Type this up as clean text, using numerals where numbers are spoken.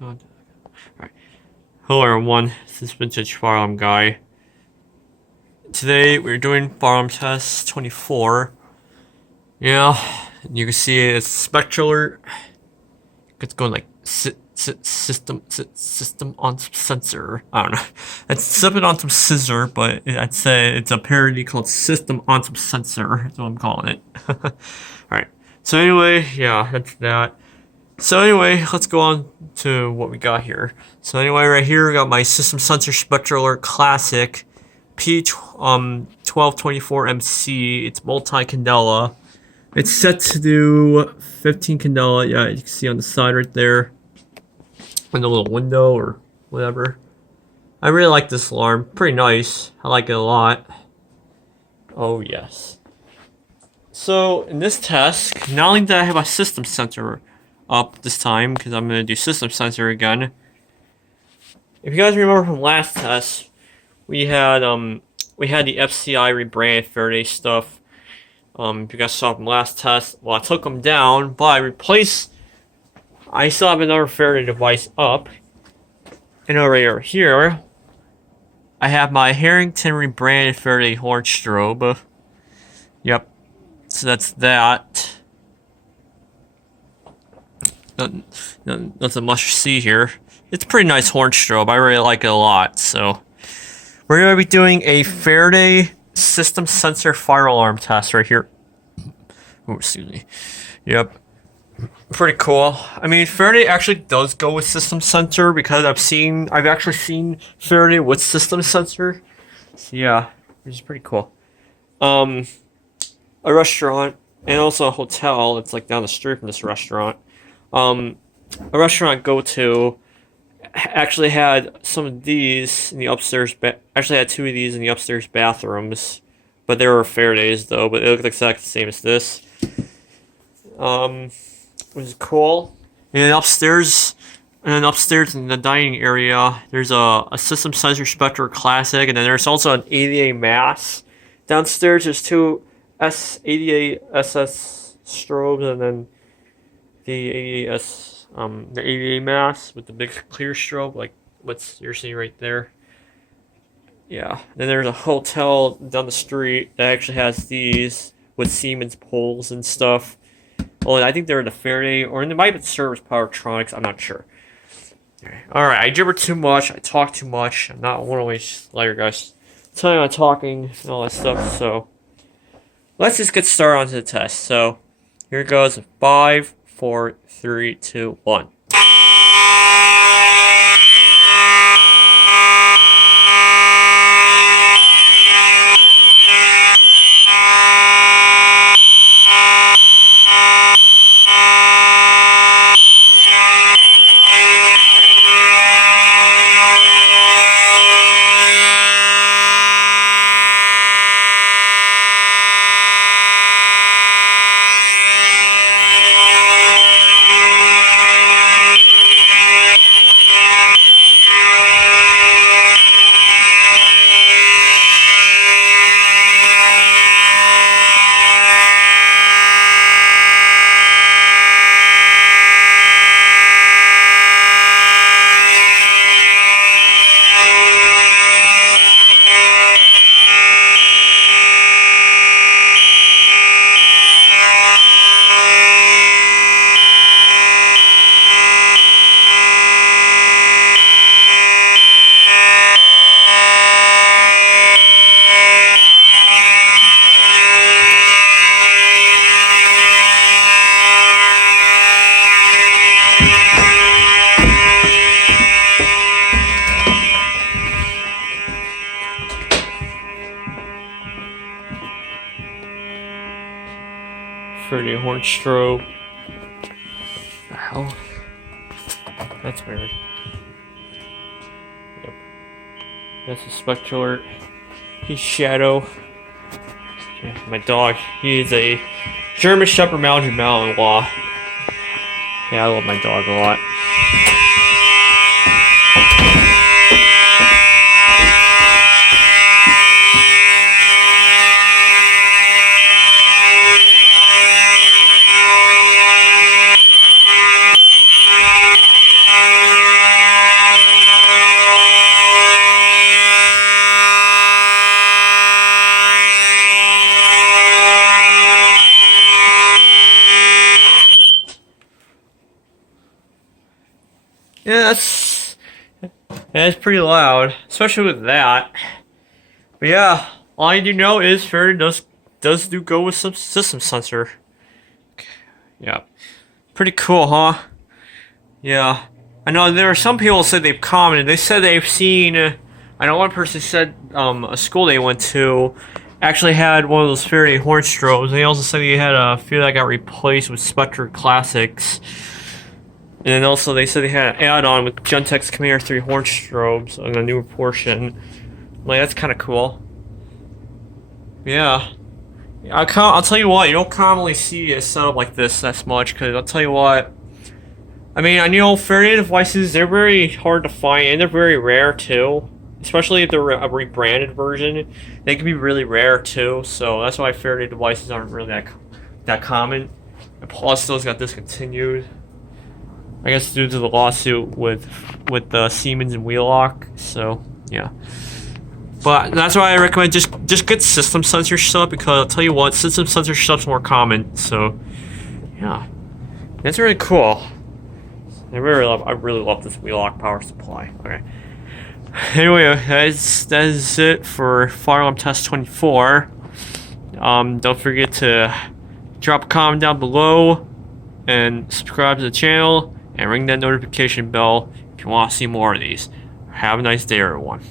Alright. Hello everyone, this is Vintage Fire Alarm Guy. Today we're doing Fire Alarm Test 24. Yeah, you can see it's spectralert. It's going like system on some sensor. I don't know. It's sipping on some scissor, but I'd say it's a parody called system on some sensor. That's what I'm calling it. Alright. So anyway, yeah, that's that. So anyway, let's go on to what we got here. So anyway, right here we got my System Sensor SpectralErt Classic P1224MC. It's multi-candela. It's set to do 15 candela. Yeah, you can see on the side right there, in the little window or whatever. I really like this alarm. Pretty nice. I like it a lot. Oh yes. So in this test, not only did I have a system sensor up this time, because I'm going to do system sensor again. If you guys remember from last test, we had the FCI rebranded Faraday stuff. If you guys saw from last test, well, I took them down, but I still have another Faraday device up. And over here, I have my Harrington rebranded Faraday horn strobe. Yep, so that's that. Nothing much to see here. It's a pretty nice horn strobe. I really like it a lot. So we're going to be doing a Faraday system sensor fire alarm test right here. Oh, excuse me. Yep. Pretty cool. I mean, Faraday actually does go with system sensor because I've actually seen Faraday with system sensor. So yeah, which is pretty cool. A restaurant and also a hotel. It's like down the street from this restaurant. A restaurant I go to actually had some of these in the upstairs. Actually had two of these in the upstairs bathrooms, but they were Faraday's though. But they look exactly the same as this. Which is cool. And then upstairs in the dining area, there's a System Sensor Spectre Classic, and then there's also an 80A Mass. Downstairs there's two 80A SS strobes, and then the 80A Mass with the big clear strobe, like what you're seeing right there. Yeah. Then there's a hotel down the street that actually has these with Siemens poles and stuff. Well, I think they're in the Faraday, or in the might be Service Powertronics. I'm not sure. Alright, I gibber too much. I talk too much. I'm not one of these later guys telling I'm talking and all that stuff. So let's just get started onto the test. So here it goes. 5, 4, 3, 2, 1. Faraday horn strobe. The hell? That's weird. Yep. That's a spectralert. He's Shadow. Yeah, my dog. He is a German Shepherd Mountain Malinois. Yeah, I love my dog a lot. Yeah, that's pretty loud, especially with that. But yeah, all I do know is Faraday does do go with some system sensor. Yeah, pretty cool, huh? Yeah, I know there are some people said they've commented. They said they've seen. I know one person said a school they went to actually had one of those Faraday horn strobes. They also said they had a few that got replaced with Spectre Classics. And then also they said they had an add-on with Gentex Commander 3 horn strobes on a newer portion. Like, that's kind of cool. Yeah. I'll tell you what, you don't commonly see a setup like this as much, because I'll tell you what, I mean, I know Faraday devices, they're very hard to find, and they're very rare too. Especially if they're a rebranded version, they can be really rare too. So that's why Faraday devices aren't really that common. And Plus, those got discontinued. I guess due to the lawsuit with Siemens and Wheelock. So yeah, but that's why I recommend just get system sensor stuff, because I'll tell you what, system sensor stuff's more common. So yeah, that's really cool. I really love this Wheelock power supply. Okay. Anyway, that is it for Fire Alarm Test 24. Don't forget to drop a comment down below and subscribe to the channel and ring that notification bell if you want to see more of these. Have a nice day, everyone.